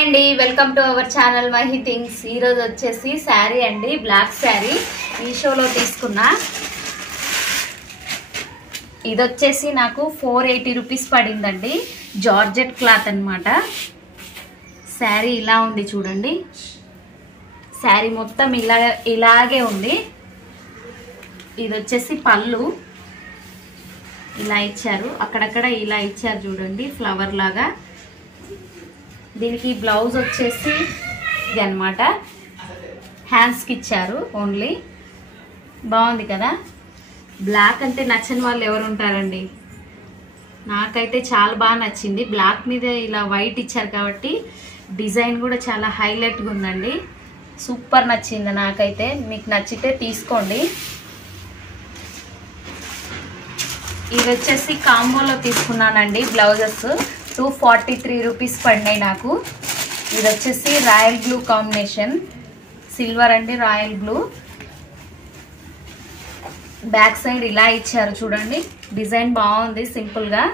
Hi అండి, welcome to our channel Mahi things. ఈరోజు వచ్చేసి శారీ అండి, బ్లాక్ శారీ మీషోలో తీసుకున్నా. ఇది వచ్చేసి నాకు 480 రూపీస్ పడిందండి. జార్జెట్ క్లాత్ అన్నమాట. శారీ ఇలా ఉంది చూడండి. శారీ మొత్తం ఇలాగే ఉంది. ఇది వచ్చేసి పళ్ళు ఇలా ఇచ్చారు, అక్కడక్కడ ఇలా ఇచ్చారు చూడండి, ఫ్లవర్ లాగా. దీనికి బ్లౌజ్ వచ్చేసి ఇది అనమాట, హ్యాండ్స్కి ఇచ్చారు ఓన్లీ. బాగుంది కదా. బ్లాక్ అంటే నచ్చని వాళ్ళు ఎవరు ఉంటారండి. నాకైతే చాలా బాగా నచ్చింది. బ్లాక్ మీద ఇలా వైట్ ఇచ్చారు కాబట్టి డిజైన్ కూడా చాలా హైలైట్గా ఉందండి. సూపర్ నచ్చింది నాకైతే. మీకు నచ్చితే తీసుకోండి. ఇది వచ్చేసి కాంబోలో తీసుకున్నానండి. బ్లౌజెస్ 243 రూపీస్ పడినాయి నాకు. ఇది వచ్చేసి రాయల్ బ్లూ కాంబినేషన్, సిల్వర్ అండి, రాయల్ బ్లూ. బ్యాక్ సైడ్ ఇలా ఇచ్చారు చూడండి, డిజైన్ బాగుంది సింపుల్గా.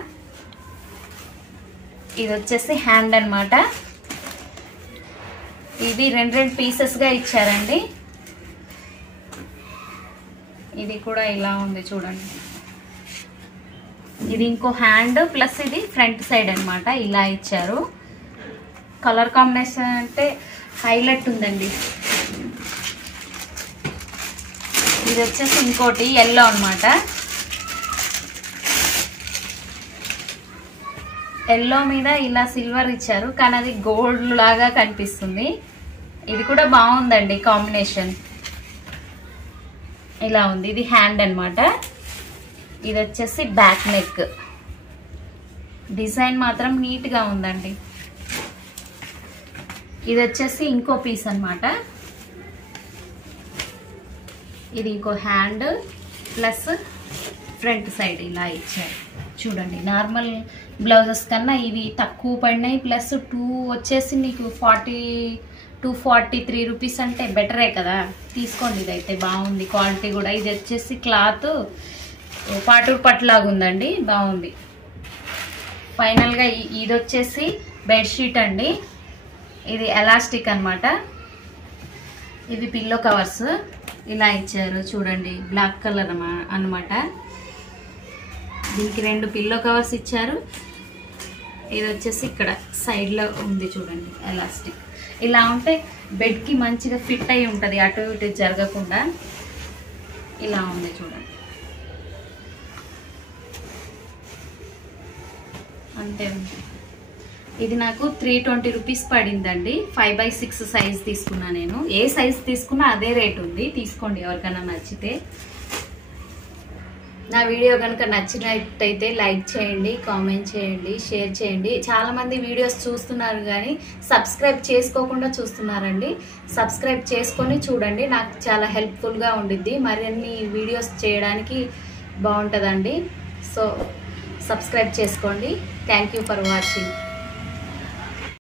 ఇది వచ్చేసి హ్యాండ్ అన్నమాట. ఇది రెండు పీసెస్గా ఇచ్చారండి. ఇది కూడా ఇలా ఉంది చూడండి. ఇది ఇంకో హ్యాండ్ ప్లస్ ఇది ఫ్రంట్ సైడ్ అన్నమాట, ఇలా ఇచ్చారు. కలర్ కాంబినేషన్ అంటే హైలైట్ ఉందండి. ఇది వచ్చేసి ఇంకోటి ఎల్లో అన్నమాట. ఎల్లో మీద ఇలా సిల్వర్ ఇచ్చారు, కానీ అది గోల్డ్ లాగా కనిపిస్తుంది. ఇది కూడా బాగుందండి కాంబినేషన్, ఇలా ఉంది. ఇది హ్యాండ్ అన్నమాట. ఇది వచ్చేసి బ్యాక్ నెక్. డిజైన్ మాత్రం నీట్గా ఉందండి. ఇది వచ్చేసి ఇంకో పీస్ అన్నమాట. ఇది ఇంకో హ్యాండ్ ప్లస్ ఫ్రంట్ సైడ్ ఇలా ఇచ్చారు చూడండి. నార్మల్ బ్లౌజెస్ కన్నా ఇవి తక్కువ పడినాయి. ప్లస్ 2 వచ్చేసి నీకు 243 రూపీస్ అంటే బెటరే కదా, తీసుకోండి. ఇదైతే బాగుంది, క్వాలిటీ కూడా. ఇది వచ్చేసి క్లాత్ పాటూరు పట్టులాగా ఉందండి, బాగుంది. ఫైనల్గా ఇది వచ్చేసి బెడ్షీట్ అండి. ఇది ఎలాస్టిక్ అన్నమాట. ఇది పిల్లో కవర్స్ ఇలా ఇచ్చారు చూడండి, బ్లాక్ కలర్ అన్నమాట. దీనికి 2 పిల్లో కవర్స్ ఇచ్చారు. ఇది వచ్చేసి ఇక్కడ సైడ్లో ఉంది చూడండి, ఎలాస్టిక్. ఇలా ఉంటే బెడ్కి మంచిగా ఫిట్ అయి ఉంటుంది, అటు ఇటు జరగకుండా. ఇలా ఉంది చూడండి, అంతే ఉంది. ఇది నాకు 320 రూపీస్ పడిందండి. 5/6 సైజ్ తీసుకున్నా నేను. ఏ సైజ్ తీసుకున్నా అదే రేట్ ఉంది, తీసుకోండి ఎవరికైనా నచ్చితే. నా వీడియో కనుక నచ్చినట్టయితే లైక్ చేయండి, కామెంట్ చేయండి, షేర్ చేయండి. చాలామంది వీడియోస్ చూస్తున్నారు కానీ సబ్స్క్రైబ్ చేసుకోకుండా చూస్తున్నారండి. సబ్స్క్రైబ్ చేసుకొని చూడండి, నాకు చాలా హెల్ప్ఫుల్గా ఉండిద్ది. మరిన్ని వీడియోస్ చేయడానికి బాగుంటుందండి. సో సబ్స్క్రైబ్ చేసుకోండి. Thank you for watching.